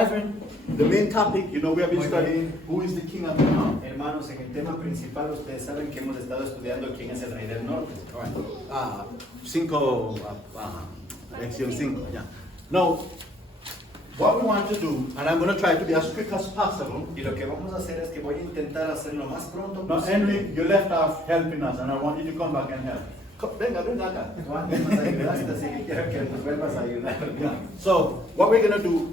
brethren, the main topic, you know, we have been studying who is the king of the north. Hermanos, en el tema principal ustedes saben que hemos estado estudiando quién es el rey del norte. All right. Lección 5, yeah. Now, what we want to do, and I'm going to try to be as quick as possible. Y lo que vamos a hacer es que voy a intentar hacerlo lo más pronto Now, posible. Henry, you left off helping us, and I want you to come back and help. Venga, venga acá. Tú antes nos ayudaste, así que quiero que nos vuelvas a ayudar. Yeah. So, what we're going to do,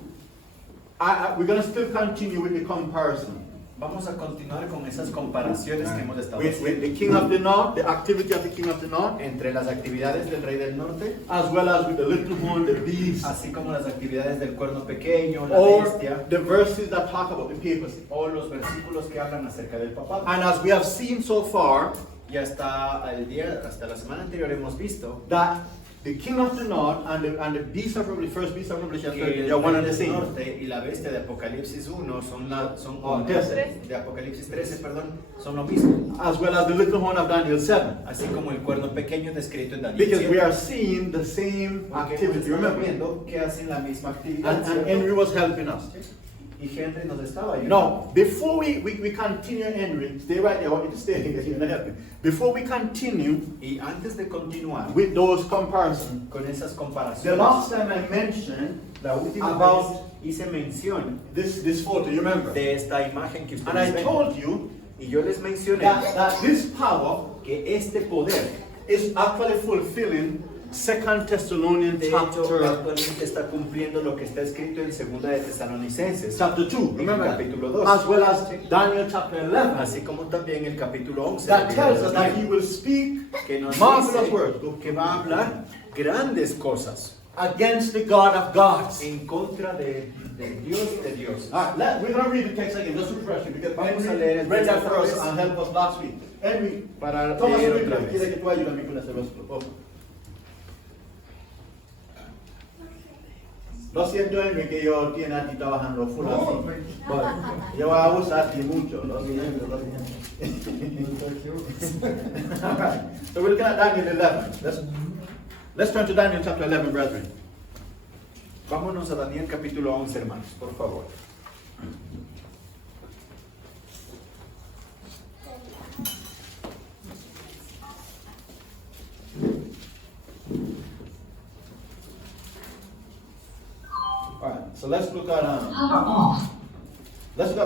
we're going to still continue with the comparison. Vamos a continuar con esas comparaciones que hemos estado With haciendo the king of the north, the activity of the king of the north, entre las actividades del rey del norte, as well as with the little horn, the beast, así como las actividades del cuerno pequeño, la or bestia, the verses that talk about the papacy. o los versículos que hablan acerca del papado. And as we have seen so far, Y hasta la semana anterior hemos visto that the king of the north and the beast of Revelation, first beast of Revelation, que they el are one rey and the del same. norte y la bestia de Apocalipsis 1 son Oh, 13. de Apocalipsis 13, perdón, son lo mismo, As well as the little horn of Daniel 7. así como el cuerno pequeño descrito en Daniel Because we 7. are seeing the same Porque activity, estamos remember? viendo que hacen la misma actividad, And ¿cierto? Henry was helping us. Y Henry nos estaba ayudando. Now, before we continue, Henry, stay right there. I want you to stay here. You're going to help me. Before we continue Y antes de continuar with those comparisons, con esas the comparaciones, last time I mentioned la última about vez hice mención this photo, you remember? de esta imagen que And ustedes I ven. told you Y yo les mencioné that this power que este poder, is actually fulfilling 2 Thessalonians de hecho, chapter actualmente está cumpliendo lo que está escrito en 2 de Tesalonicenses, 2, en el remember? capítulo 2, As well as Daniel chapter 11. así como también el capítulo 11, That del tells libro us de that he Daniel, will speak que nos marvelous dice words que va a hablar grandes cosas against the God of gods. en contra del Dios de Dios. All right, we're going to read the text again, just to refresh you, because Vamos a Henry leer el read that texto for us otra vez. and helped us last week. Henry, Para toma su leer Biblia, otra quiere vez. que tú ayúdame con ese versículo, por favor. Lo siento, Henry, que yo tiene a ti trabajando full así. But yo voy a usar a ti mucho, lo siento, lo siento. All right, so we're looking at Daniel 11. Let's turn to Daniel chapter 11, brethren. Vámonos a Daniel capítulo 11, hermanos, por favor. All right, so let's look at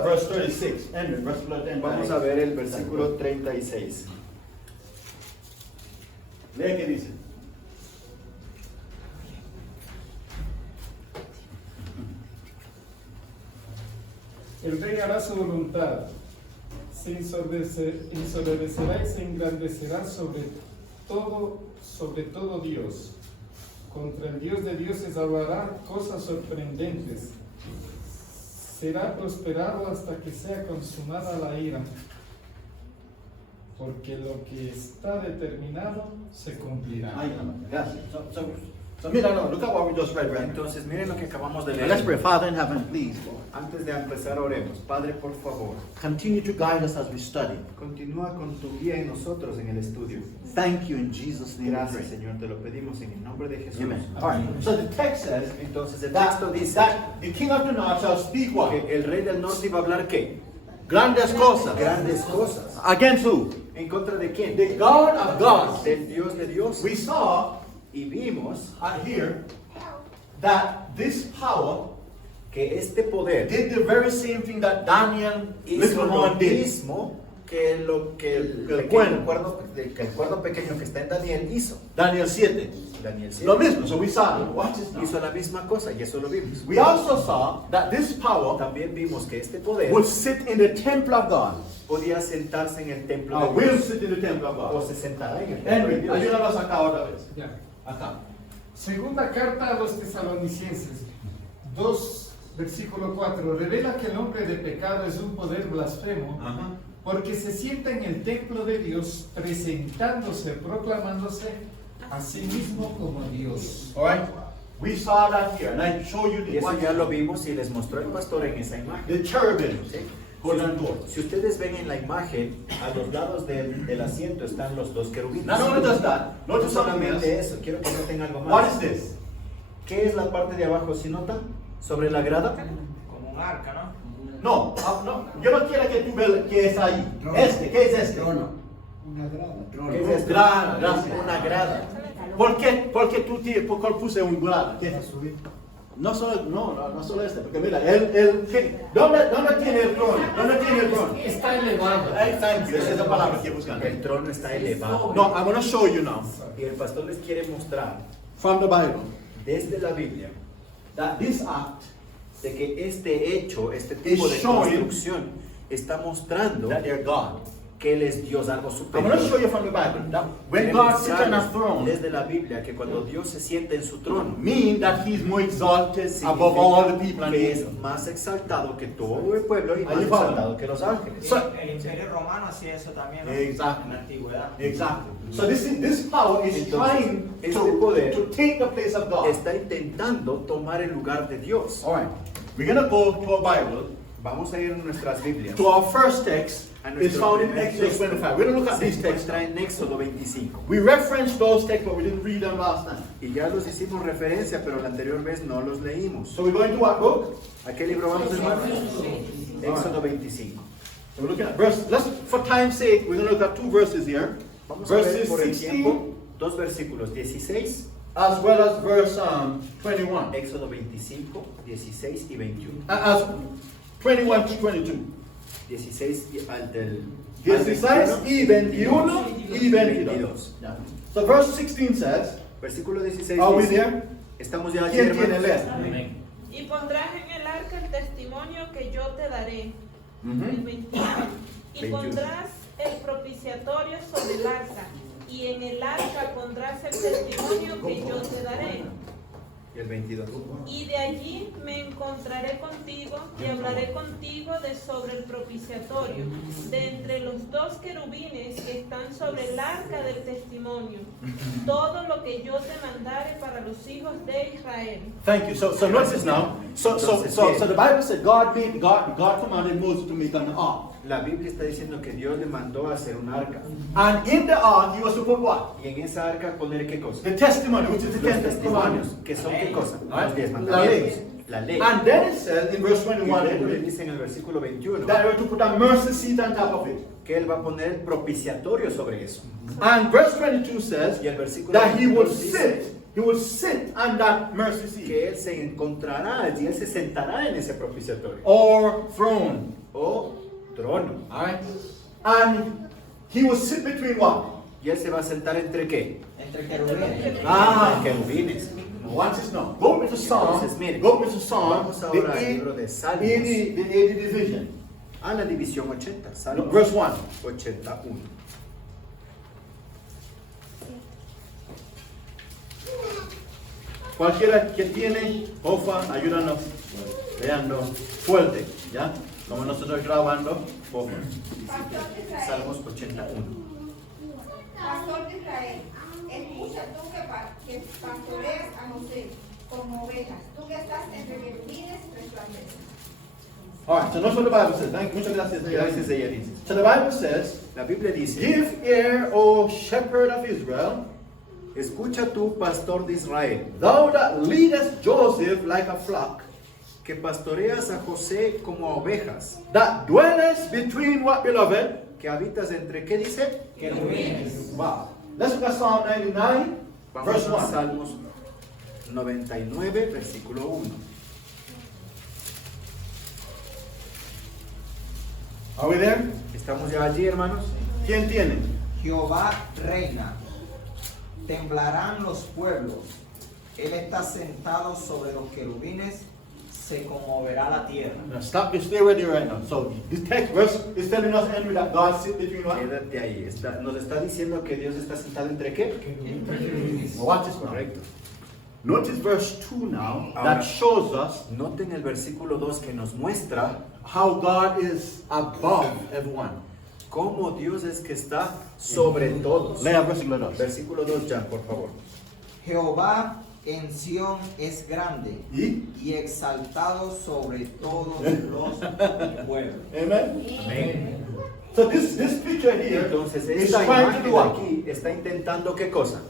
verse 36. Henry, verse 10. Vamos a ver el versículo 36. Lee qué dice. El rey hará su voluntad, se ensoberbecerá y se engrandecerá sobre todo Dios. Contra el Dios de dioses hablará cosas sorprendentes. Será prosperado hasta que sea consumada la ira, porque lo que está determinado se cumplirá. Ay, gracias. So mira, no, look at what we just read, right? Entonces, miren lo que acabamos de Let's pray. leer. Father in heaven, please, Lord, Antes de empezar, oremos. Padre, por favor, continue to guide us as we study. continúa con tu guía en nosotros en el estudio. Thank you in Jesus' name. we Gracias, pray. Señor, te lo pedimos en el nombre de Jesús. Amen. All right. So the text says Entonces, el that, texto dice that the king of the north shall speak what? que el rey del norte iba a hablar ¿qué? Grandes cosas. Grandes cosas. Against who? ¿En contra de quién? The God of gods. Del Dios de Dios. We saw Y vimos here that this power que este poder did the very same thing that Daniel hizo little lo horn did. mismo que lo que El el cuerno. cuerno pequeño que está en Daniel hizo. Daniel 7. Daniel 7 Lo mismo. So we saw it. Watch this now. hizo la misma cosa y eso lo vimos. We also saw that this power También vimos que este poder would sit in the temple of God. podía sentarse en el templo Or de will Dios sit in the temple of o God. se sentará en el templo de Henry, Dios. ayúdanos acá otra vez. Ya. Acá. Segunda carta a los Tesalonicenses 2, versículo 4, revela que el hombre de pecado es un poder blasfemo, Ajá. porque se sienta en el templo de Dios, presentándose, proclamándose a sí mismo como Dios. All right. We saw that here, and I show you Y the, eso ya lo vimos y les mostró el pastor en esa imagen. the cherubim ¿Sí? holding door. Si ustedes ven en la imagen, a los lados del asiento están los dos querubines. Not only does that, No notice something solamente else. eso, quiero que noten algo What más. is this? ¿Qué es la parte de abajo? ¿Sí notan? Sobre la grada, Un arca, ¿no? No, no, yo no quiero que tú veas qué es ahí. ¿Qué es este? Trono. ¿Qué es esto? Grada, gracias. Una grada. ¿Por qué? Porque tú ¿por qué puse un grada? ¿Qué? No solo, no solo este, porque mira, ¿dónde tiene el trono? ¿Dónde tiene el trono? Está elevado. Thank you, esa es la palabra que buscando. El trono está elevado. No, I'm going to show you now, Y el pastor les quiere mostrar from the Bible, desde la Biblia that this act, de que este hecho, este tipo de It's showing construcción está mostrando that they're God. que Él es Dios, algo I'm superior. going to show you from the Bible that when Quiere God sits on a mostrarles throne, desde la Biblia que cuando Dios se sienta en su trono, mean that He's more exalted significa above all the people and the que es angels. más exaltado que todo el pueblo y más Ahí va. exaltado que los ángeles. El Imperio Romano hacía eso también, ¿no? Exacto. En la antigüedad. Exactly. So this power is Entonces, trying este poder to take the place of God. está intentando tomar el lugar de Dios. All right. We're going to go to our Bible. Vamos a ir a nuestras Biblias. To our first text A is nuestro found in primer Exodus texto 25. We're going to look at se these texts. encuentra en Éxodo 25. We referenced those texts, but we didn't read them last time. Y ya los hicimos referencia, pero la anterior vez no los leímos. So we're going to what book? ¿A qué libro vamos, hermano? Éxodo 25. So we're looking at for time's sake, we're going to look at two verses here. Vamos a ver Verses por el 16 tiempo dos versículos, 16, as well as verse 21. Éxodo 25, 16 y 21. As 21 to 22. 16 al del... 16 y 21 y 22. 22. Yeah. So verse 16 says, Versículo 16 are we dice, there? estamos ya allí, ¿Quién tiene hermanos. leer? Amén. Y pondrás en el arca el testimonio que yo te daré. Mhm. El 21. Y 21. pondrás el propiciatorio sobre el arca. Y en el arca pondrás el testimonio que yo te daré. Y el 22. Y de allí me encontraré contigo y hablaré contigo de sobre el propiciatorio, de entre los dos querubines que están sobre el arca del testimonio, todo lo que yo te mandare para los hijos de Israel. Thank you. So notice now. So the Bible said God commanded Moses to make an ark. La Biblia está diciendo que Dios le mandó a hacer un arca. And in the ark he was to put what? Y en esa arca poner qué cosa? The testimony, which is the Los 10 testimonios. commandments. ¿Qué son qué cosa? Right? Los 10 La mandamientos. ley. La ley. And then it says in verse Y 21 luego le dice en el versículo 21 that we're to put a mercy seat on top of it. que Él va a poner el propiciatorio sobre eso. And verse 22 says Y el versículo that he will 22 dice sit on that mercy seat que Él se encontrará allí, Él se sentará en ese propiciatorio. or throne. O trono. All right? And he will sit between what? ¿Y Él se va a sentar entre qué? Entre querubines. Ah, Querubines. watch this now. Go with the Psalm. Entonces, mire, Go with the Psalm. vamos ahora al libro de Salmos. The 80 division. A la división 80. Salmos Verse 1. 81. Cualquiera que tiene, Ofa, ayúdanos, leando fuerte, ¿ya? Como nosotros grabando, Ofa. Pastor de Israel, Salmos 81. pastor de Israel, escucha tú que pastoreas a José como ovejas, tú que estás entre querubines resplandece. All right, so notice what the Bible says. Thank you. Muchas gracias. Gracias, ella dice. So the Bible says, La Biblia dice, give ear, O shepherd of Israel, escucha tú, pastor de Israel, thou that leadest Joseph like a flock, que pastoreas a José como a ovejas, that dwellest between what, beloved? que habitas entre, ¿qué dice? Querubines. Wow. Let's look at Psalm 99, verse Vamos a 1. Salmos 99, versículo 1. Are we there? ¿Estamos ya allí, hermanos? ¿Quién tiene? Jehová reina. Temblarán los pueblos. Él está sentado sobre los querubines. Se conmoverá la tierra. Now stop, just stay where you're right now. So this text verse is telling us, Henry, that God sits between what? Quédate ahí. Nos está diciendo que Dios está sentado entre qué? Now watch this now. Correcto. Notice verse 2 now, Ahora. that shows us Noten el versículo 2 que nos muestra how God is above everyone. cómo Dios es que está sobre todos. Lea versículo 2. Versículo 2 ya, por favor. Jehová en Sión es grande ¿Y? y exaltado sobre todos los pueblos. Amen? Amén. So this picture here Entonces, is esta trying to imagen do what? aquí está intentando ¿qué cosa?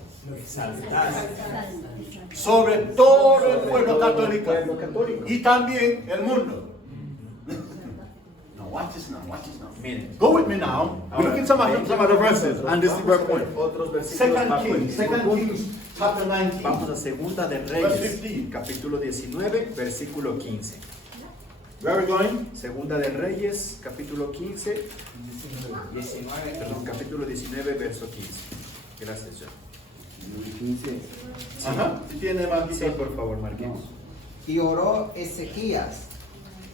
Sobre todo el Sobre pueblo todo el católico pueblo católico. y también el mundo. Watch this now, watch this now. Miren. Go with me now. We look at some of the verses, and this is where Vamos a ver point. otros versículos bajo el mismo Second punto. Kings, chapter 19. Vamos a Segunda de Verse Reyes, 15. capítulo 19, versículo 15. Where are we going? Segunda de Reyes, capítulo 15, 19. perdón, capítulo 19, verso 15. Gracias, John. Ajá. Si tiene más Sí, por favor, marquemos. Y oró Ezequías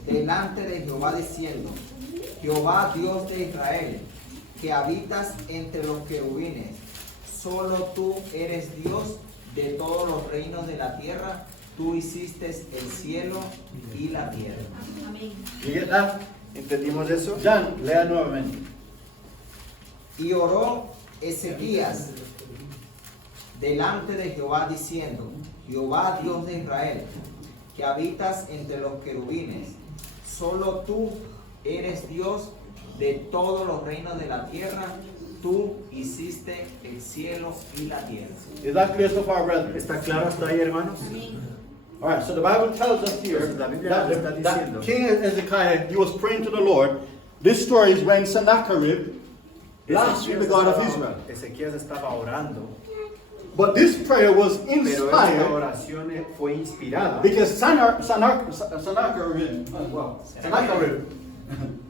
delante de Jehová diciendo: Jehová Dios de Israel, que habitas entre los querubines, solo tú eres Dios de todos los reinos de la tierra, tú hiciste el cielo y la tierra. You get that? ¿Entendimos eso? John, lea nuevamente. Y oró Ezequías delante de Jehová diciendo: Jehová Dios de Israel, que habitas entre los querubines, solo tú eres Dios de todos los reinos de la tierra, tú hiciste el cielo y la tierra. Is that clear so far, brethren? ¿Está claro hasta ahí, hermanos? All right, so the Bible tells us here Entonces, la Biblia that, nos está diciendo. King Hezekiah, he was praying to the Lord. This story is when Sennacherib blasphemed the God of Israel. Ezequías estaba orando, But this prayer was pero esta inspired oración fue inspirada because Sennacherib,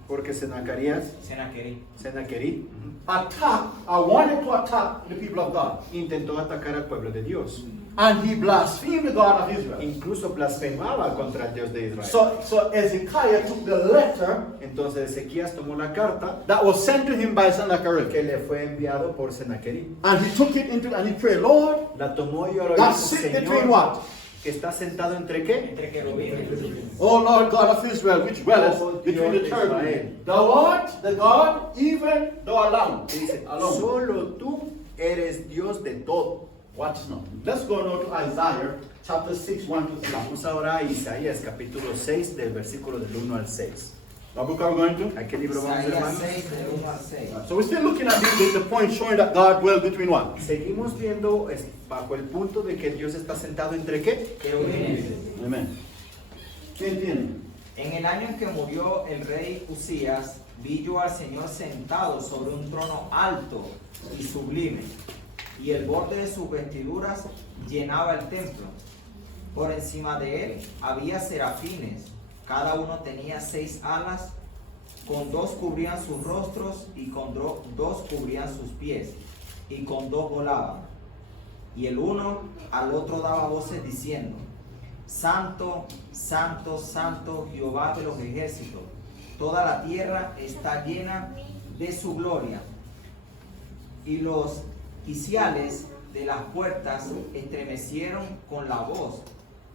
porque Sennacherib Sennacherib attacked or wanted to attack the people of God. intentó atacar al pueblo de Dios. And he blasphemed the God of Israel. Incluso blasfemaba contra el Dios de Israel. So Hezekiah took the letter Entonces Ezequías tomó la carta that was sent to him by Sennacherib. que le fue enviado por Sennacherib. And he took it into and he prayed, Lord, La tomó y oró y that dijo, sit between Señor, what? que está sentado entre qué? entre querubines. O Lord God of Israel, which dwelleth Oh, between the Dios de cherubim. Israel. The Lord, the God, even though alone. Y dice, Alone. solo tú eres Dios de todo. Watch now. Let's go now to Isaiah chapter 6, 1 to 3. Vamos ahora a Isaías capítulo 6 del versículo del 1 al 6. What book are we going to? ¿A qué libro vamos, Isaías hermanos? 6, del 1 al 6. So we're still looking at the point showing that God dwells between what? Seguimos viendo bajo el punto de que Dios está sentado entre qué? Querubines. Amen. ¿Quién tiene? En el año en que murió el rey Usías, vi yo al Señor sentado sobre un trono alto y sublime, y el borde de sus vestiduras llenaba el templo. Por encima de él había serafines, cada uno tenía 6 alas, con 2 cubrían sus rostros y con 2 cubrían sus pies, y con 2 volaban. Y el uno al otro daba voces diciendo: Santo, santo, santo, Jehová de los ejércitos, toda la tierra está llena de su gloria. Y los quiciales de las puertas estremecieron con la voz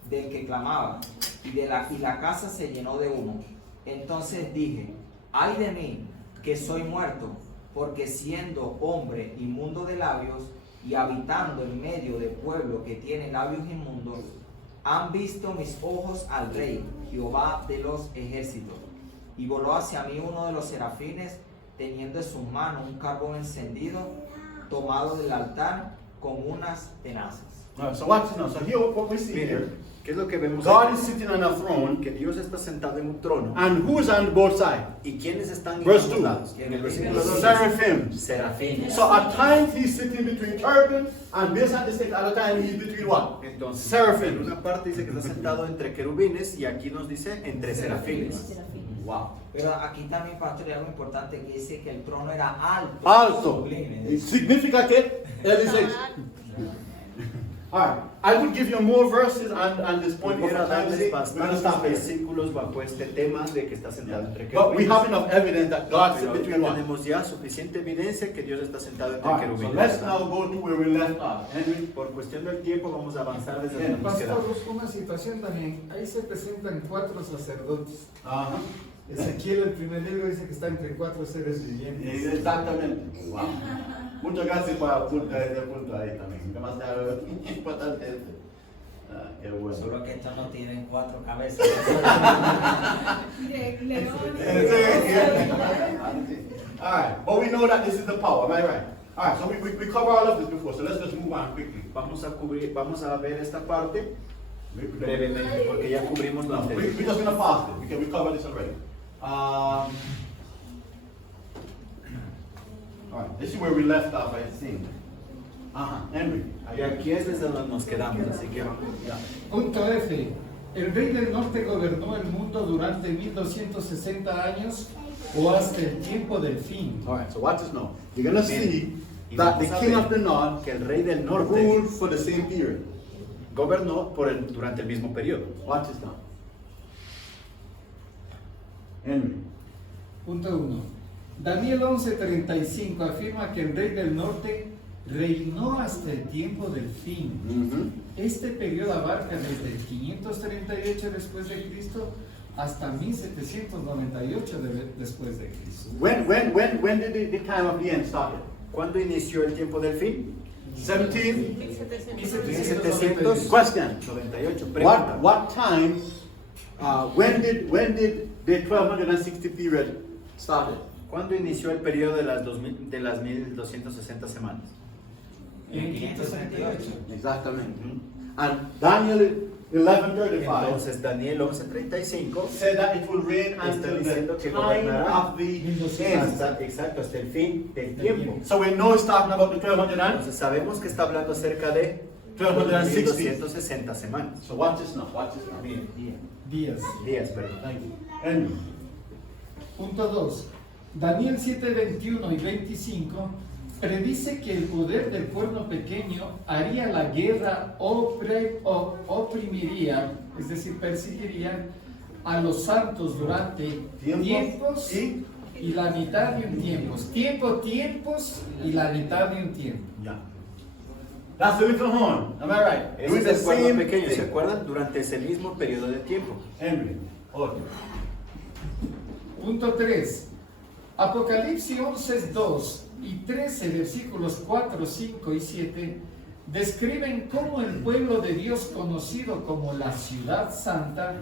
del que clamaba, y la casa se llenó de humo. Entonces dije: ay de mí, que soy muerto, porque siendo hombre inmundo de labios y habitando en medio de pueblo que tiene labios inmundos, han visto mis ojos al Rey, Jehová de los ejércitos. Y voló hacia mí uno de los serafines, teniendo en sus manos un carbón encendido, tomado del altar con unas tenazas. All right, so watch now. So here what we see here. Miren, ¿qué es lo que vemos God aquí? is sitting on a throne. Que Dios está sentado en un trono. And who is on both sides? ¿Y quiénes están en Verse ambos 2. lados? En el versículo 2 Seraphim. serafines. So at times he's sitting between cherubim, and based on this, at a time he's between what? Entonces, en Seraphim. una parte dice que está sentado entre querubines y aquí nos dice entre serafines. Wow. Pero aquí también, pastor, hay algo importante que dice que el trono era alto. Also, sublime. significant elevation. All right, I would give you more verses on this point, but Pudiera for time's darles sake, we're going to bastantes stop here. versículos bajo este tema de que está sentado entre But we querubines. have enough evidence that God Pero sits ahorita between one. tenemos ya suficiente evidencia que Dios está sentado entre All right, so querubines. let's now go to where we left off. Henry, Por cuestión del tiempo vamos a avanzar desde Bien, donde nos Pastor, quedamos. una situación también. Ahí se presentan 4 sacerdotes. uh-huh. Ezequiel, el primer libro, dice que está entre 4 seres vivientes. Exactamente. Wow. Muchas gracias por apuntar ese punto ahí también. Demasiado importante. Qué bueno. Solo que estos no tienen 4 cabezas. All right, but we know that this is the power, am I right? All right, so we cover all of this before, so let's just move on quickly. Vamos a ver esta parte brevemente porque ya cubrimos lo We're anterior. just going to pass it because we covered this already. All right, this is where we left off, I think. Henry. Y aquí es desde donde nos quedamos, así que vamos. Yeah. Punto F. El rey del norte gobernó el mundo durante 1260 años o hasta el tiempo del fin. All right, so watch this now. You're going to Bien. see Y that the vamos a king ver of the north que el rey del norte ruled for the same period. gobernó durante el mismo periodo. Watch this now. Henry. Punto 1. Daniel 11:35 afirma que el rey del norte reinó hasta el tiempo del fin. Mm-hmm. Este periodo abarca desde el 538 después de Cristo hasta 1798 después de Cristo. When did the time of the end started? ¿Cuándo inició el tiempo del fin? 17. 1700. 1798. Question. Pregunta. What time? When did the 1260 period started? ¿Cuándo inició el periodo de las 1260 semanas? En 538. Exactamente. And Daniel 11:35 Entonces Daniel 11:35 said that it will reign está until diciendo the que time gobernará of the end. exacto, hasta el fin del tiempo. So we know it's talking about the 1200 and. Entonces sabemos que está hablando acerca de 1260. 1260 semanas. So watch this now. Watch this now. Bien, Días. días, perdón. Thank you. Henry. Punto 2. Daniel 7:21 y 25 predice que el poder del pueblo pequeño haría la guerra oprimiría, es decir, perseguiría a los santos durante tiempos y la mitad de un tiempo. Tiempos y la mitad de un tiempo. Yeah. That's the little horn. Am I right? Ese Doing es the el pueblo same pequeño, ¿se thing. acuerdan? Durante ese mismo periodo de tiempo. Henry. Order. Punto 3. Apocalipsis 11, 2 y 13, versículos 4, 5 y 7, describen cómo el pueblo de Dios, conocido como la ciudad santa,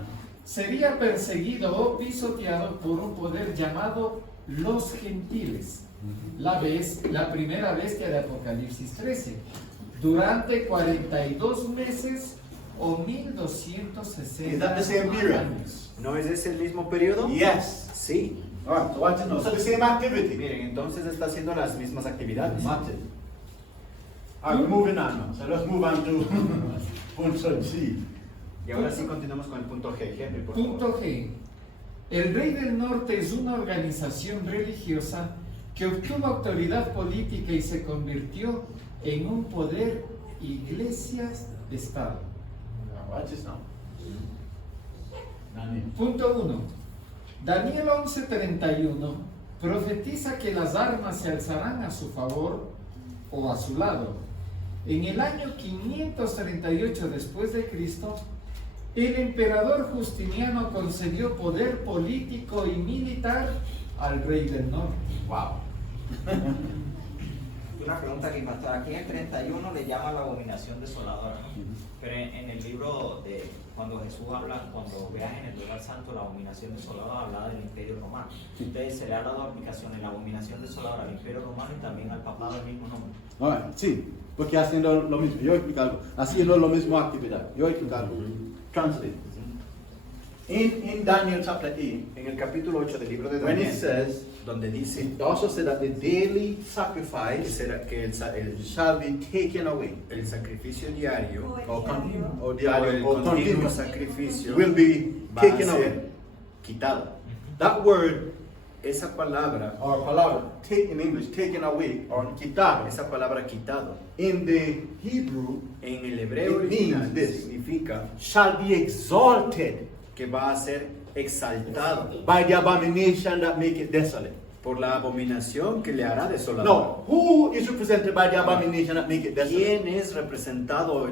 sería perseguido o pisoteado por un poder llamado los gentiles. La primera bestia de Apocalipsis 13, durante 42 meses o 1260 Is that the same period? años. ¿No es ese el mismo periodo? Yes. Sí. All right. So watch it now. So the same activity. Miren, entonces está haciendo las mismas actividades. Watch it. All right, we're moving on now. So let's move on to punto G. Y ahora sí continuamos con el punto G. Henry, por favor. Punto G. El Rey del Norte es una organización religiosa que obtuvo autoridad política y se convirtió en un poder iglesias-estado. Watch this now. Daniel. Punto 1. Daniel 11:31 profetiza que las armas se alzarán a su favor o a su lado. En el año 538 después de Cristo, el emperador Justiniano concedió poder político y militar al rey del norte. Wow. Una pregunta aquí, pastor. Aquí en el 31 le llama la abominación desoladora, ¿no? Pero en el libro de cuando Jesús habla, cuando veas en el lugar santo la abominación desoladora, habla del imperio romano. Entonces se le ha dado aplicación en la abominación desoladora al imperio romano y también al papado del mismo nombre. All right. Sí, porque haciendo lo mismo. Yo explico algo. Haciendo lo mismo actividad. Yo explico algo. Translate. In Daniel chapter 8, En el capítulo 8 del libro de when it Daniel, says, donde dice it also said that the daily que sacrifice será que el shall be taken away. sacrificio diario Or o diario, or el continuo continuous sacrificio will be va a taken ser away. quitado. That word, Esa palabra, or palabra, take in English, taken away, or quitar, esa palabra quitado, in the Hebrew, en el hebreo It original means this. significa shall be exalted que va a ser exaltado by the abomination that make it desolate. por la abominación que le hará desolador. No, who is represented by the abomination that make it desolate? ¿Quién es representado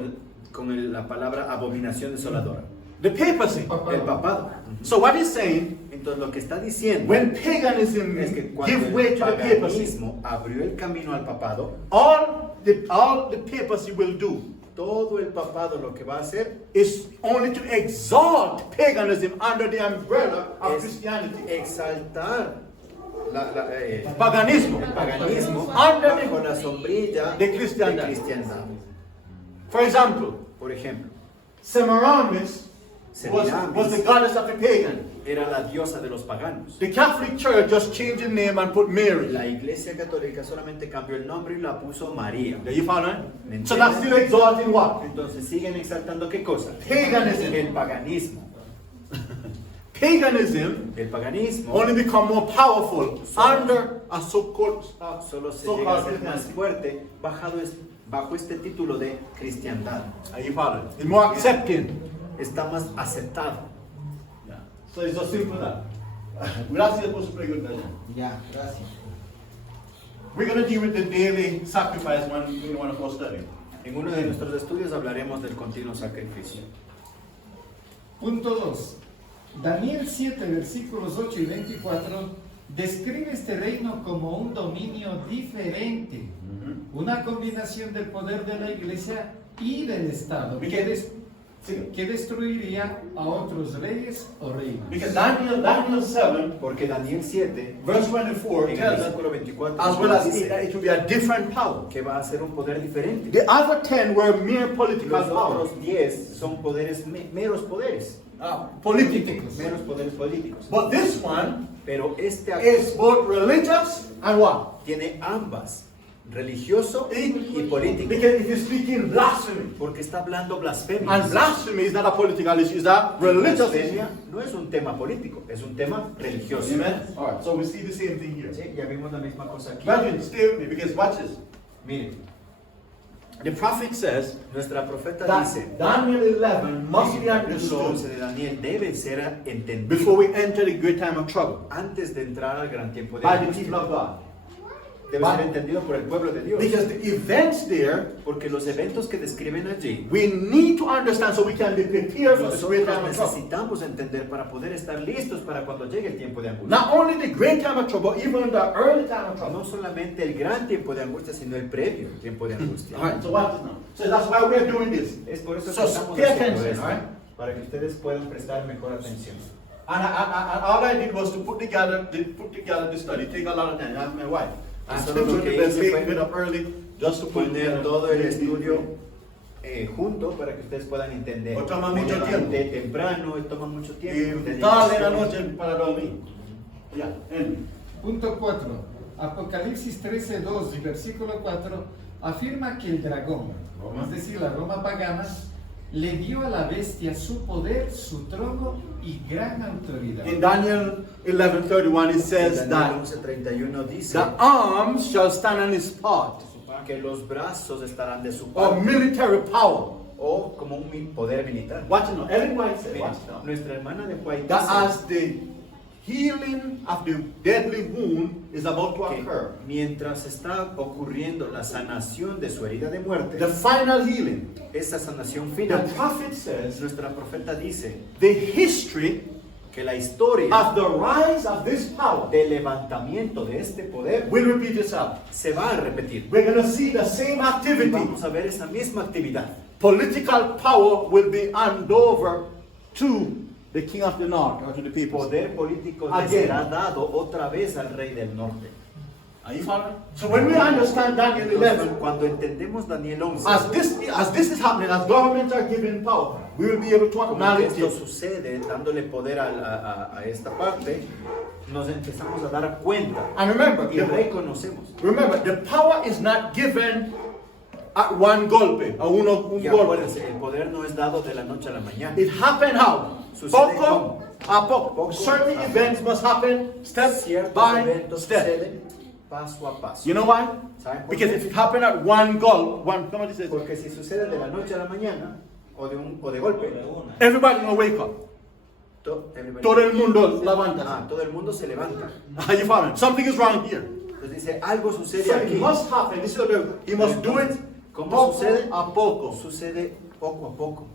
con la palabra abominación desoladora? The papacy. El papado. So what he's saying, Entonces lo que está diciendo when paganism es que cuando give way el to the papacy, paganismo abrió el camino al papado, all the papacy will do todo el papado lo que va a hacer is only to exalt paganism under the umbrella of es Christianity. exaltar Paganismo. el paganismo Under bajo la sombrilla de cristiandad. cristiandad. For example, Por ejemplo, Semiramis was Semiramis the goddess of the pagan. era la diosa de los paganos. The Catholic Church just changed the name and put Mary. La iglesia católica solamente cambió el nombre y la puso María. There you follow? ¿Me So that's still exalting what? Entonces siguen exaltando ¿qué cosa? Paganism. El paganismo. Paganism El paganismo only become more powerful under a so-called solo se llega a ser más Christianity. fuerte bajo este título de cristiandad. Are you following? It's more accepting. Está más aceptado. Yeah. So it's just simple that. We're actually supposed to pray good now. Ya, gracias. We're going to deal with the daily sacrifice one in one of our studies. En uno de nuestros estudios hablaremos del continuo sacrificio. Punto 2. Daniel 7, versículos 8 y 24, describe este reino como un dominio diferente, una combinación del poder de la iglesia y del Estado, que destruiría a otros reyes o reinos. Because Daniel 7, Porque Daniel 7, verse 24, en el tells us, versículo 24, as well as dice it will be a different power. que va a ser un poder diferente. The other 10 were mere political Los power. otros 10 son poderes, meros poderes, Políticos. meros poderes políticos. But this one Pero este is both religious and what? tiene ambas, religioso y político. Because it is speaking blasphemy. Porque está hablando blasfemia. And blasphemy is not a political issue, it's a religious issue. Blasfemia no es un tema político, es un tema religioso. Amen? Alright, so we see the same thing here. Sí, ya vimos la misma cosa aquí. Brethren, stay with me because watch this. Miren, The prophet says nuestra profeta that dice, Daniel 11 must en be el capítulo 11 understood de Daniel debe ser entendido before we enter the great time of trouble antes de entrar al gran tiempo de by the angustia. people of God. Debe ser entendido por el pueblo de Dios. Because the events there, Porque los eventos que describen allí, we need to understand so we can be prepared for the great nosotros time of trouble. necesitamos entender para poder estar listos para cuando llegue el tiempo de angustia. Not only the great time of trouble, even the early time of trouble. No solamente el gran tiempo de angustia, sino el previo tiempo de angustia. Alright, so watch this now. So that's why we are doing this. Es por eso que So estamos pay haciendo attention, esto, alright? para que ustedes puedan prestar mejor atención. And all I did was to put together the study. Take a lot of time. Ask my wife. And Eso so es lo que let's hice get fue up early just to put Poner todo el estudio junto para que ustedes puedan entender. O toma Me mucho levanté tiempo. temprano, toma mucho Y tiempo. tarde en la dedicación. noche para dormir. Yeah. And Punto 4. Apocalipsis 13, 2 y versículo 4 afirma que el dragón, es decir, la Roma pagana, le dio a la bestia su poder, su trono y gran autoridad. in Daniel 11:31 it says En that Daniel 11:31 dice the arms shall stand on his part que los brazos estarán de su of parte military power. o como un poder militar. Watch it now. Ellen White said, Mira, watch it now. nuestra hermana de White That dice as the healing of the deadly wound is about to que occur, mientras está ocurriendo la sanación de su herida de muerte, the final healing, esa sanación the final, prophet says nuestra profeta dice the history que la historia of the rise of this power del levantamiento de este poder will repeat itself. se va a repetir. We're going to see the same activity. Vamos a ver esa misma actividad. Political power will be handed over to the king of the north or to the people. Poder político le Again. será dado otra vez al rey del norte. Are you following? So when we understand Daniel Entonces, 11, cuando entendemos Daniel 11, as this is happening, as governments are given power, we will be able to como acknowledge esto it. sucede, dándole poder a esta parte, nos empezamos a dar cuenta And remember, y reconocemos. the power is not given at one golpe, a un Y golpe. acuérdense, el poder no es dado de la noche a la mañana. It happened how? Sucede Poco a poco. Poco Certain a events must happen step Ciertos by eventos step. suceden paso a paso. You know why? ¿Saben por Because qué? if it happened at one gulp, somebody says, Porque si sucede de la noche a la mañana o de golpe, everybody will wake up. Todo el mundo levanta. todo el mundo se levanta. Are you following? Something is wrong here. Entonces dice, algo sucede So aquí. it must happen. This is what he must do it ¿Cómo poco sucede? a poco. Sucede poco a poco.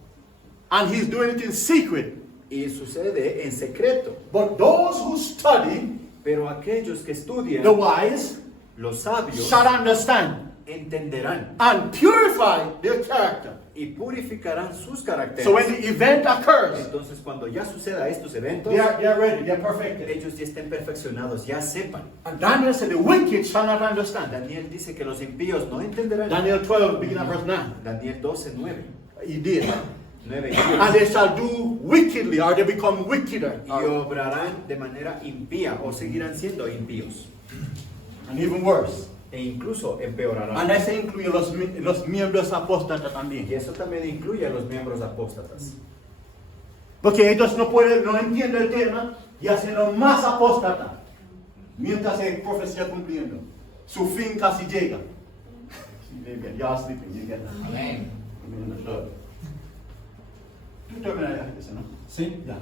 And he's doing it in secret. Y sucede en secreto. But those who study, Pero aquellos que estudian, the wise, los sabios, shall understand entenderán and purify their character. y purificarán sus caracteres. So when the event occurs, Entonces cuando ya suceda estos eventos, they are ready, they are perfected. ellos ya estén perfeccionados, ya sepan. And Daniel said the wicked shall not understand. Daniel dice que los impíos no entenderán. Daniel 12, beginning at verse 9. Daniel 12:9. He did. 9 And they shall do wickedly, or they become wickeder. y obrarán de manera impía o seguirán siendo impíos And even worse. e incluso empeorarán. And eso incluye los miembros apóstatas también. Y eso también incluye a los miembros apóstatas. Porque ellos no entienden el tema y hacen lo más apóstata. Mientras se profecía cumpliendo. Su fin casi llega. You are sleeping, you get that. Amén. Tú terminas eso, ¿no? Sí. Ya.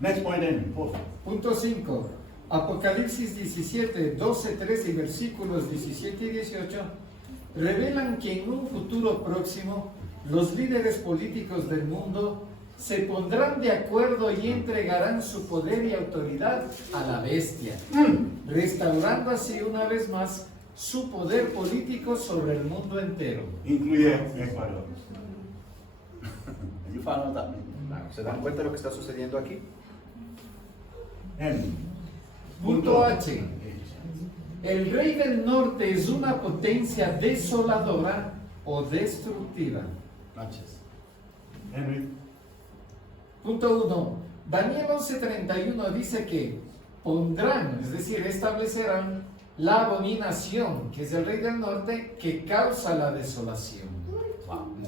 Next point then, por favor. Punto 5. Apocalipsis 17, 12, 13 y versículos 17 y 18 revelan que en un futuro próximo los líderes políticos del mundo se pondrán de acuerdo y entregarán su poder y autoridad a la bestia, restaurando así una vez más su poder político sobre el mundo entero. Incluye Ecuador. You follow that? ¿Se dan cuenta de lo que está sucediendo aquí? Punto H. El rey del norte es una potencia desoladora o destructiva. Gracias. Henry. Punto 1. Daniel 11:31 dice que pondrán, es decir, establecerán la abominación, que es el rey del norte, que causa la desolación.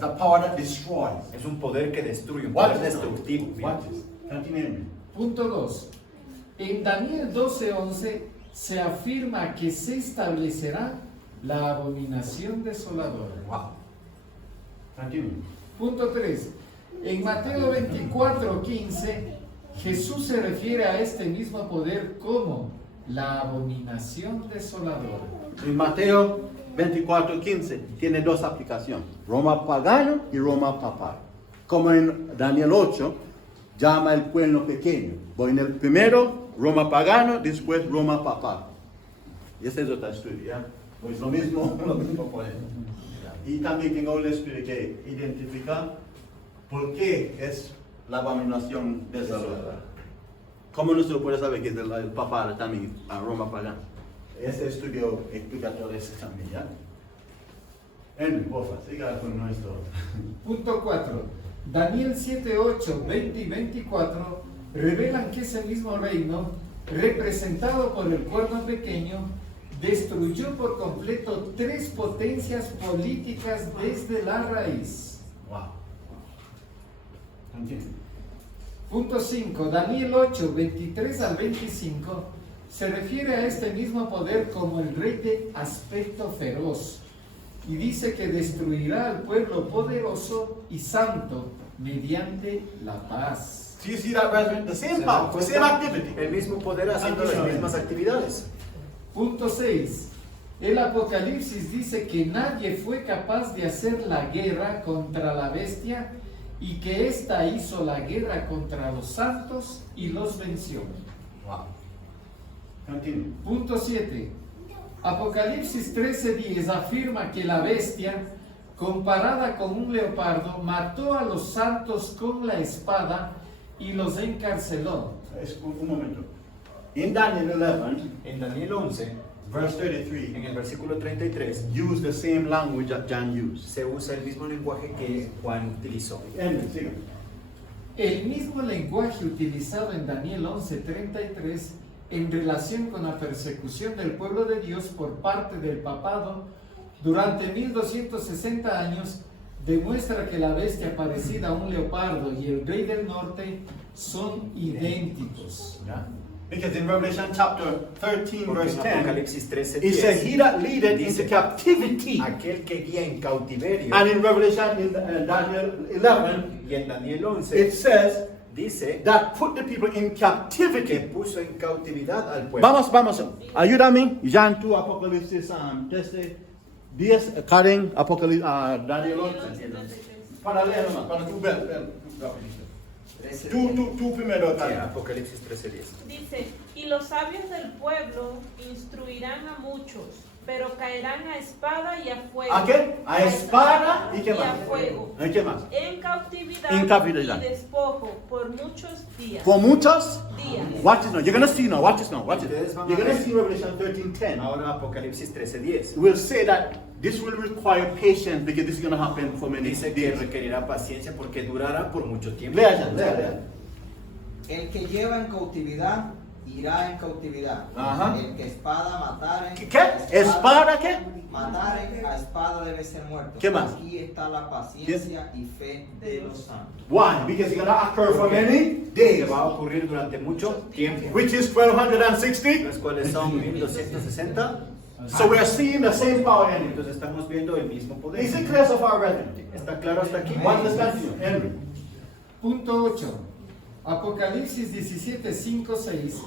The power that destroys. Es un poder que destruye, un Watch poder this. destructivo. Watch this. Continue. Punto 2. En Daniel 12:11 se afirma que se establecerá la abominación desoladora. Wow. Continue. Punto 3. En Mateo 24:15 Jesús se refiere a este mismo poder como la abominación desoladora. En Mateo 24:15 tiene dos aplicaciones, Roma pagano y Roma papal. Como en Daniel 8, llama el pueblo pequeño. Voy en el primero, Roma pagano, después Roma papal. Y ese es otro estudio, ¿ya? Pues lo mismo por eso. Y también tengo el estudio que identifica por qué es la abominación desoladora. ¿Cómo no se lo puede saber que es el papal también, a Roma pagano? Ese estudio explica todo eso también, ¿ya? Henry, porfa, siga con nuestro. Punto 4. Daniel 7:8, 20 y 24 revelan que ese mismo reino, representado por el cuerno pequeño, destruyó por completo 3 potencias políticas desde la raíz. Wow. Continúe. Punto 5. Daniel 8, 23 al 25 se refiere a este mismo poder como el rey de aspecto feroz y dice que destruirá al pueblo poderoso y santo mediante la paz. Do you see that, brethren? The same ¿Se dan power, the cuenta? same activity. El mismo poder haciendo las mismas actividades. Punto 6. El Apocalipsis dice que nadie fue capaz de hacer la guerra contra la bestia y que ésta hizo la guerra contra los santos y los venció. Wow. Continue. Punto 7. Apocalipsis 13:10 afirma que la bestia, comparada con un leopardo, mató a los santos con la espada y los encarceló. Un momento. In Daniel 11, En Daniel 11, verse en 33, el versículo 33, use the same language that John used. se usa el mismo lenguaje que Juan utilizó. Henry, siga. El mismo lenguaje utilizado en Daniel 11:33 en relación con la persecución del pueblo de Dios por parte del papado durante 1260 años demuestra que la bestia parecida a un leopardo y el rey del norte son idénticos. Yeah? Because in Revelation chapter 13, Porque verse en 10, Apocalipsis 13, it says, He that leadeth dice, into captivity. aquel que guía en cautiverio. And in Revelation, in Daniel 11, Y en Daniel 11 it says, dice that put the people in que captivity. puso en cautividad al pueblo. Vamos, ayúdame. John 2, Apocalipsis 10, Karen, Apocalipsis, Daniel 11. Para leer nomás, para tú ver. Tú primero, Sí, Karen. Apocalipsis 13:10. Dice, y los sabios del pueblo instruirán a muchos, pero caerán a espada y a fuego. ¿A qué? A espada y qué y a más. fuego. ¿Y qué más? En cautividad, En cautividad. y despojo por muchos días. For muchos. días. Watch this now. You're going to see now. Watch this now. Watch it. Ustedes van a You're going to ver. see Revelation 13:10. Ahora Apocalipsis 13:10. We'll say that this will require patience because this is going to happen for many Dice que days. requerirá paciencia porque durará por mucho tiempo. Lea, lea. El que lleva en cautividad irá en cautividad. Ajá. El que espada matare. ¿Qué? ¿Espada qué? Matare a espada debe ser muerto. ¿Qué más? Aquí está la paciencia y fe de los santos. Why? Because it's going to occur for many Que days. va a ocurrir durante mucho tiempo. Which is 1260. Las cuales son 1260. So we are seeing the same power in it. Entonces estamos viendo el mismo poder. Is it clear so far, brethren? ¿Está claro hasta aquí? What does that mean, Henry? Punto 8. Apocalipsis 17, 5, 6,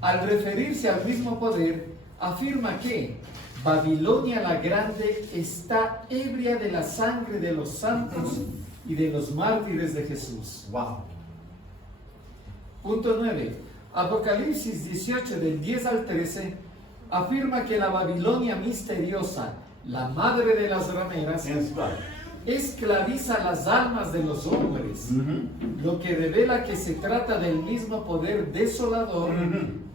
al referirse al mismo poder, afirma que Babilonia la Grande está ebria de la sangre de los santos y de los mártires de Jesús. Wow. Punto 9. Apocalipsis 18, del 10 al 13, afirma que la Babilonia misteriosa, la madre de las rameras, Yes, God. esclaviza las almas de los hombres, lo que revela que se trata del mismo poder desolador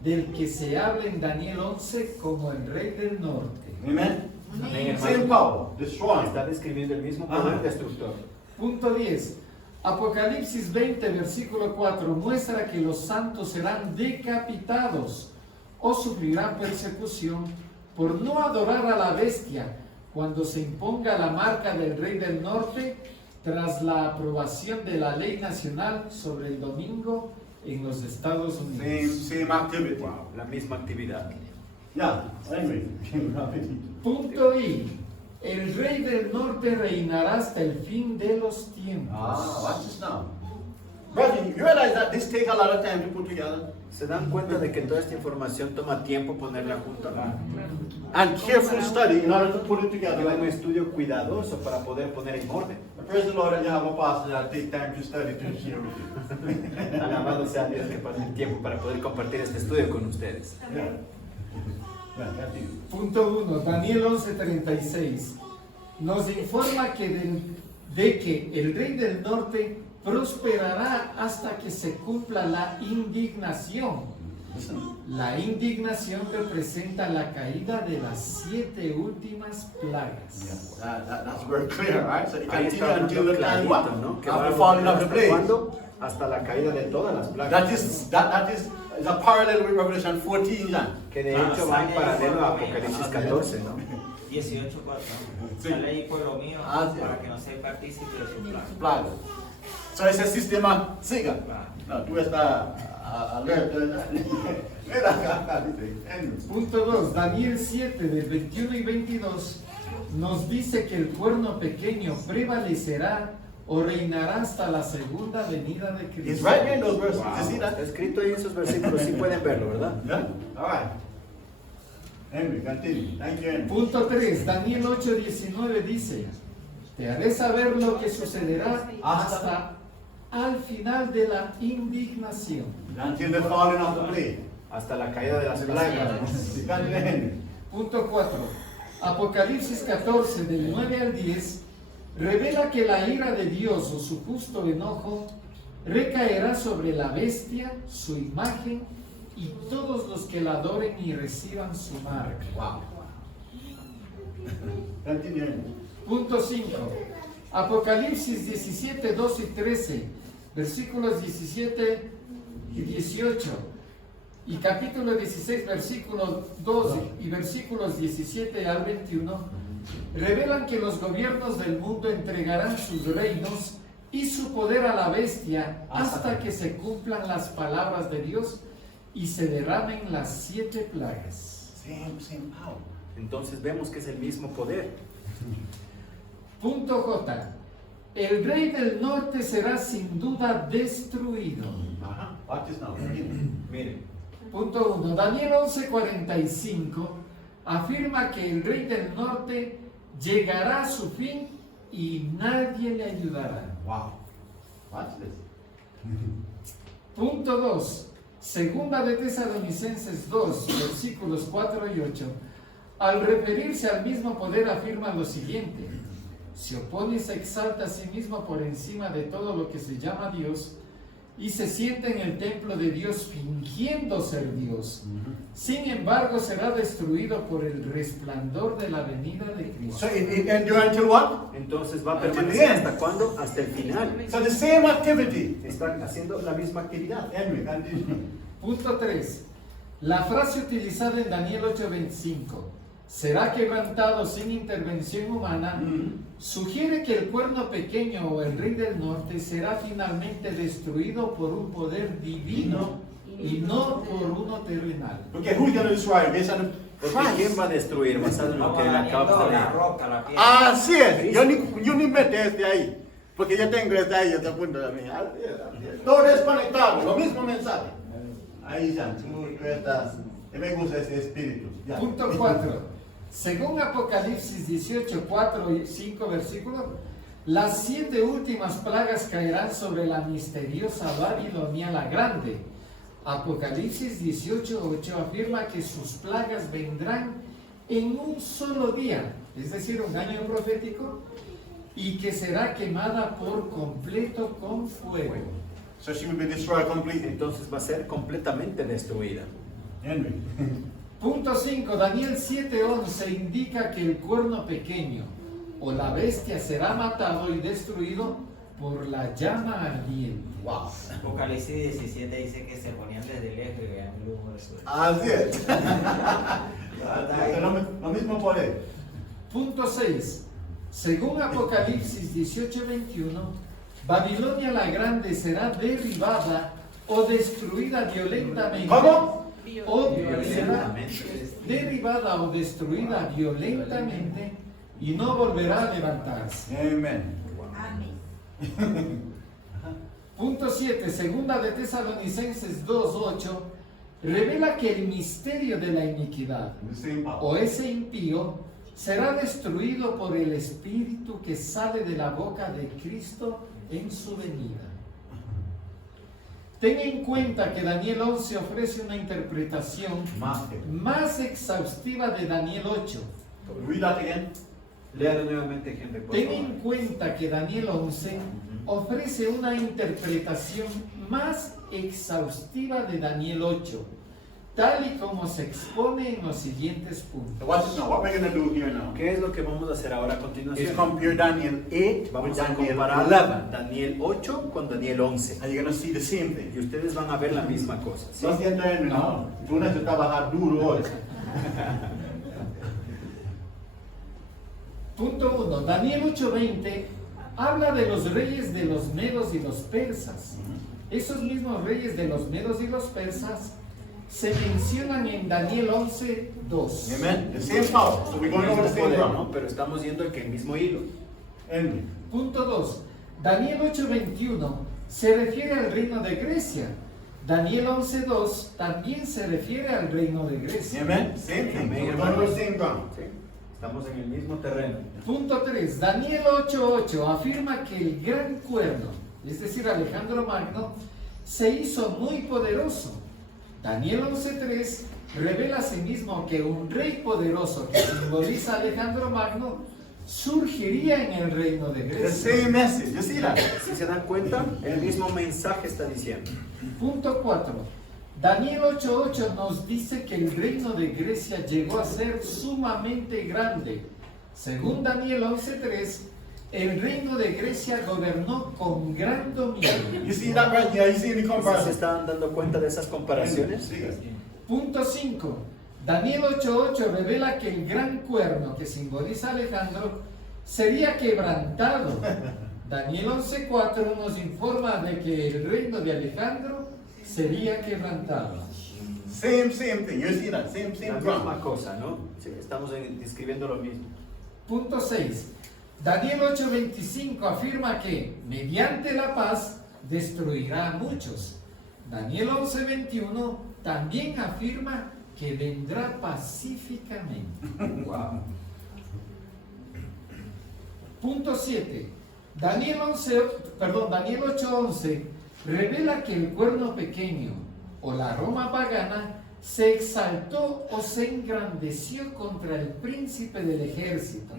del que se habla en Daniel 11 como el rey del norte. Amen. Amén, Same hermano. power, destroying. Está describiendo el mismo poder Ajá. destructor. Punto 10. Apocalipsis 20, versículo 4, muestra que los santos serán decapitados o sufrirán persecución por no adorar a la bestia cuando se imponga la marca del rey del norte tras la aprobación de la ley nacional sobre el domingo en los Estados Unidos. Same activity. Wow, la misma actividad. Yeah, anyway. Punto I. El rey del norte reinará hasta el fin de los tiempos. Watch this now. Brethren, you realize that this takes a lot of time to put together? ¿Se dan cuenta de que toda esta información toma tiempo ponerla junta? And careful study in order to put it together. Lleva un estudio cuidadoso para poder poner en orden. Praise the Lord that you have a pastor that take time to study to share with you. Alabado sea Dios que pase el tiempo para poder compartir este estudio con ustedes. Yeah. Well, continue. Punto 1. Daniel 11:36 nos informa de que el rey del norte prosperará hasta que se cumpla la indignación. Listen. La indignación representa la caída de las 7 últimas plagas. That's very clear, right? So it Ahí continues está until the time what? clarito, ¿no? Que va After falling of the ¿hasta place. cuándo? Hasta la caída de todas las plagas. That is a parallel with Revelation 14, John. Que de hecho va en paralelo a Apocalipsis 14, ¿no? 18:4. Sale ahí pueblo mío Sí. para que no sea partícipe de su plan. Plaga. So ese sistema siga. No, tú estás alerta. Punto 2. Daniel 7 del 21 y 22 nos dice que el cuerno pequeño prevalecerá o reinará hasta la segunda venida de It's Cristo. right there in those verses. Wow, You see that? está escrito ahí en esos versículos, sí pueden verlo, ¿verdad? Yeah? All right. Henry, continue. Thank you, Henry. Punto 3. Daniel 8:19 dice: te haré saber lo que sucederá hasta al final de la indignación. Until the falling of the plague. Hasta la caída de las plagas. Continue, Henry. Punto 4. Apocalipsis 14 del 9 al 10 revela que la ira de Dios o su justo enojo recaerá sobre la bestia, su imagen y todos los que la adoren y reciban su marca. Wow. Continue, Henry. Punto 5. Apocalipsis 17, 2 y 13, versículos 17 y 18, y capítulo 16, versículos 2 y versículos 17 al 21, revelan que los gobiernos del mundo entregarán sus reinos y su poder a la bestia hasta que se cumplan las palabras de Dios y se derramen las 7 plagas. Same power. Entonces vemos que es el mismo poder. Punto J. El rey del norte será sin duda destruido. Uh-huh. Watch this now. Continue. Miren, Punto 1. Daniel 11:45 afirma que el rey del norte llegará a su fin y nadie le ayudará. Wow. Watch this. Punto 2. Segunda de Tesalonicenses 2, versículos 4 y 8, Al referirse al mismo poder afirma lo siguiente: se opone y se exalta a sí mismo por encima de todo lo que se llama Dios y se sienta en el templo de Dios fingiendo ser Dios. Sin embargo, será destruido por el resplandor de la venida de Cristo. So it endure until what? Entonces va a Until permanecer the end. ¿hasta cuándo? Hasta el final. So the same activity. Están haciendo la misma actividad. Henry, and Punto 3. La frase utilizada en Daniel 8:25, será quebrantado sin intervención humana, sugiere que el cuerno pequeño o el rey del norte será finalmente destruido por un poder divino y no por uno terrenal. okay, who's going to destroy it? Based on the Porque ¿quién va a destruir basado en lo que él acaba de la leer? roca, la piedra. Así es, yo ni meto este ahí, porque yo tengo este ahí, este punto de mí. Así es. Todo es conectado, lo mismo mensaje. Ahí ya, tú estás, me gusta ese espíritu. Ya. Punto 4. Según Apocalipsis 18, 4 y 5 versículos, las 7 últimas plagas caerán sobre la misteriosa Babilonia la Grande. Apocalipsis 18, 8 afirma que sus plagas vendrán en un solo día, es decir, un año profético, y que será quemada por completo con fuego. So she will be destroyed completely. Entonces va a ser completamente destruida. Henry. Punto 5. Daniel 7:11 indica que el cuerno pequeño o la bestia será matado y destruido por la llama ardiente. Wow. Apocalipsis 17 dice que se ponían desde lejos y veían el humo de su Así es. Lo mismo poder. Punto 6. Según Apocalipsis 18:21, Babilonia la Grande será derribada o destruida violentamente. ¿Cómo? O será Violentamente. derribada o destruida violentamente y no volverá a levantarse. Amen. Amén. Punto 7. Segunda de Tesalonicenses 2:8 revela que el misterio de la iniquidad The same power. o ese impío será destruido por el espíritu que sale de la boca de Cristo en su venida. Ten en cuenta que Daniel 11 ofrece una interpretación más exhaustiva de Daniel 8. Read that again. Léalo nuevamente, Henry, por Ten favor. en cuenta que Daniel 11 ofrece una interpretación más exhaustiva de Daniel 8, tal y como se expone en los siguientes So puntos. watch this now. What we're going to do here now ¿Qué es lo que vamos a hacer ahora a is continuación? compare Daniel 8 with Vamos a Daniel comparar 11. Daniel 8 con Daniel 11. And you're going to see the same thing. Y ustedes van a ver la misma cosa. ¿sí? No siento Henry, no. Tú necesitas trabajar duro hoy. Punto 1. Daniel 8:20 habla de los reyes de los medos y los persas. Esos mismos reyes de los medos y los persas se mencionan en Daniel 11:2. Amen. The same power. So we're going over the same Poder, ground. ¿no? Pero estamos yendo en el mismo hilo. Henry. Punto 2. Daniel 8:21 se refiere al reino de Grecia. Daniel 11:2 también se refiere al reino de Grecia. Amen. Same thing. Amen, So we're going over the same ground. ¿sí? Estamos en el mismo terreno. Punto 3. Daniel 8:8 afirma que el gran cuerno, es decir, Alejandro Magno, se hizo muy poderoso. Daniel 11:3 revela asimismo que un rey poderoso que simboliza a Alejandro Magno surgiría en el reino de The Grecia. same message. You see that? Si se dan cuenta, el mismo mensaje está diciendo. Punto 4. Daniel 8:8 nos dice que el reino de Grecia llegó a ser sumamente grande. Según Daniel 11:3, el reino de Grecia gobernó con gran dominio. You see that right here? You see the ¿Se comparison? estaban dando cuenta de esas comparaciones? Sí. Punto 5. Daniel 8:8 revela que el gran cuerno que simboliza a Alejandro sería quebrantado. Daniel 11:4 nos informa de que el reino de Alejandro sería quebrantado. Same thing. You see that? Same La ground. misma cosa, ¿no? Sí, estamos describiendo lo mismo. Punto 6. Daniel 8:25 afirma que mediante la paz destruirá a muchos. Daniel 11:21 también afirma que vendrá pacíficamente. Wow. Punto 7. Daniel 8:11 revela que el cuerno pequeño o la Roma pagana se exaltó o se engrandeció contra el príncipe del ejército.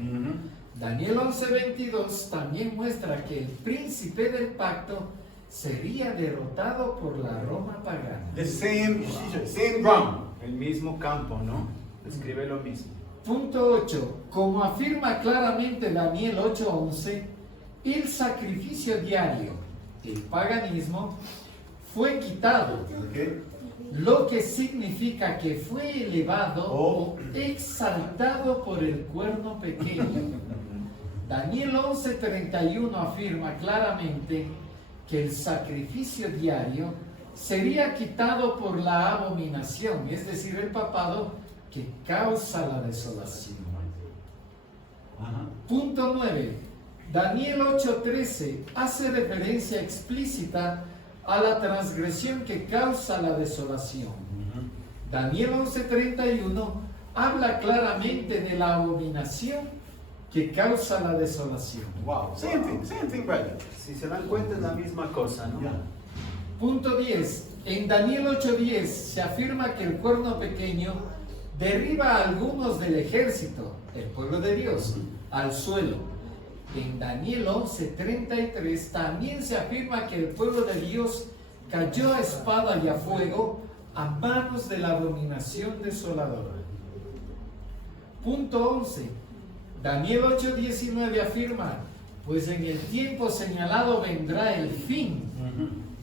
Daniel 11:22 también muestra que el príncipe del pacto sería derrotado por la Roma pagana. The same ground. El mismo campo, ¿no? Describe lo mismo. Punto 8. Como afirma claramente Daniel 8:11, el sacrificio diario, el paganismo, fue quitado, Okay. lo que significa que fue elevado o exaltado por el cuerno pequeño. Daniel 11:31 afirma claramente que el sacrificio diario sería quitado por la abominación, es decir, el papado que causa la desolación. Punto 9. Daniel 8:13 hace referencia explícita a la transgresión que causa la desolación. Daniel 11:31 habla claramente de la abominación que causa la desolación. Wow. Same thing, brother. Si se dan cuenta es la misma cosa, ¿no? Yeah. Punto 10. En Daniel 8:10 se afirma que el cuerno pequeño derriba a algunos del ejército, el pueblo de Dios, al suelo. En Daniel 11:33 también se afirma que el pueblo de Dios cayó a espada y a fuego a manos de la abominación desoladora. Punto 11. Daniel 8:19 afirma, pues en el tiempo señalado vendrá el fin.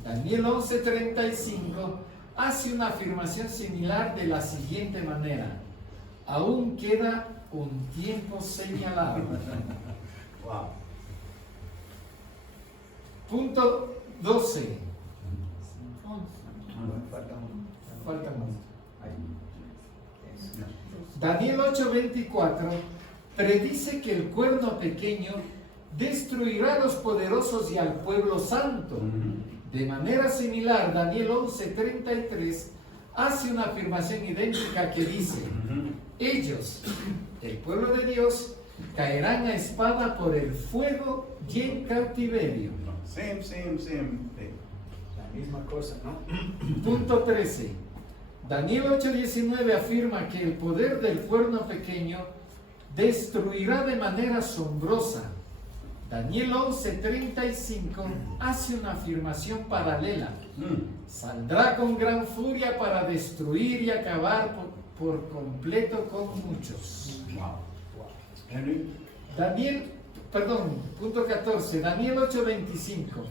Daniel 11:35 hace una afirmación similar de la siguiente manera: aún queda un tiempo señalado. Wow. Punto 12. Falta más. Daniel 8:24 predice que el cuerno pequeño destruirá a los poderosos y al pueblo santo. De manera similar, Daniel 11:33 hace una afirmación idéntica que dice: ellos, el pueblo de Dios, caerán a espada por el fuego y en cautiverio. Same thing. La misma cosa, ¿no? Punto 13. Daniel 8:19 afirma que el poder del cuerno pequeño destruirá de manera asombrosa. Daniel 11:35 hace una afirmación paralela: saldrá con gran furia para destruir y acabar por completo con muchos. Henry? Punto 14. Daniel 8:25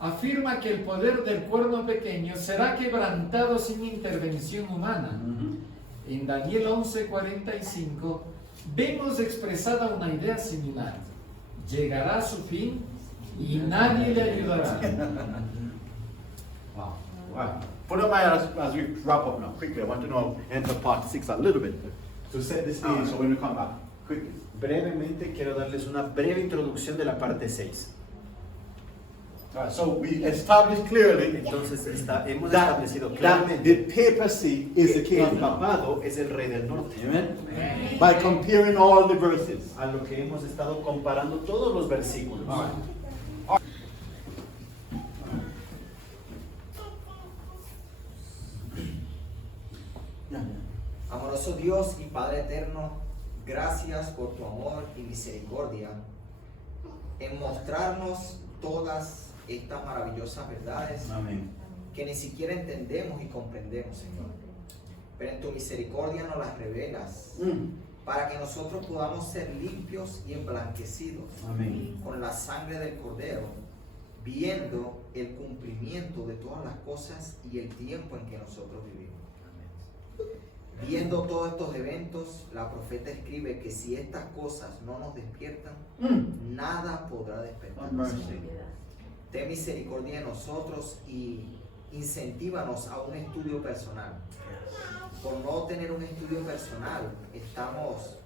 afirma que el poder del cuerno pequeño será quebrantado sin intervención humana. En Daniel 11:45 vemos expresada una idea similar: llegará a su fin y nadie le ayudará. Wow. Put up my as we wrap up now. Quickly, I want to know enter part 6 a little bit to set the stage so when we come back. Quickly. Brevemente quiero darles una breve introducción de la parte 6. All right, so we established clearly Entonces hemos that establecido claramente the papacy is the que king el of God. papado es el rey del norte. Amen. By comparing all the verses. A lo que hemos estado comparando todos los versículos. All right. Amoroso Dios y Padre eterno, gracias por tu amor y misericordia en mostrarnos todas estas maravillosas verdades Amén. que ni siquiera entendemos y comprendemos, Señor. Pero en tu misericordia nos las revelas para que nosotros podamos ser limpios y emblanquecidos Amén. con la sangre del Cordero, viendo el cumplimiento de todas las cosas y el tiempo en que nosotros vivimos. Viendo todos estos eventos, la profeta escribe que si estas cosas no nos despiertan, nada podrá despertarnos. Ten misericordia de nosotros y incentívanos a un estudio personal. Por no tener un estudio personal, estamos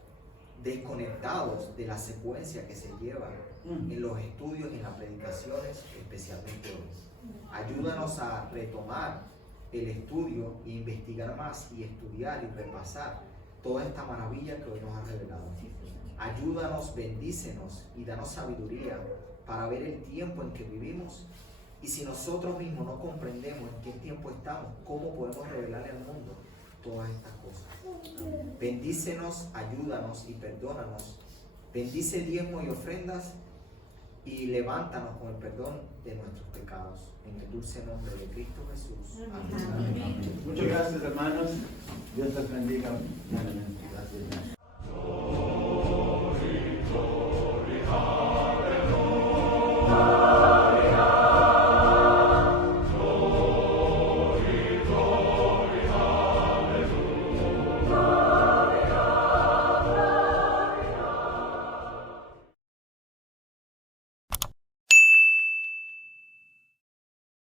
desconectados de la secuencia que se lleva en los estudios y en las predicaciones, especialmente hoy. Ayúdanos a retomar el estudio e investigar más y estudiar y repasar toda esta maravilla que hoy nos ha revelado. Ayúdanos, bendícenos y danos sabiduría para ver el tiempo en que vivimos, y si nosotros mismos no comprendemos en qué tiempo estamos, cómo podemos revelarle al mundo todas estas cosas. Bendícenos, ayúdanos y perdónanos. Bendice diezmos y ofrendas y levántanos con el perdón de nuestros pecados. En el dulce nombre de Cristo Jesús. Amén. Muchas gracias, hermanos. Dios les bendiga. Gracias.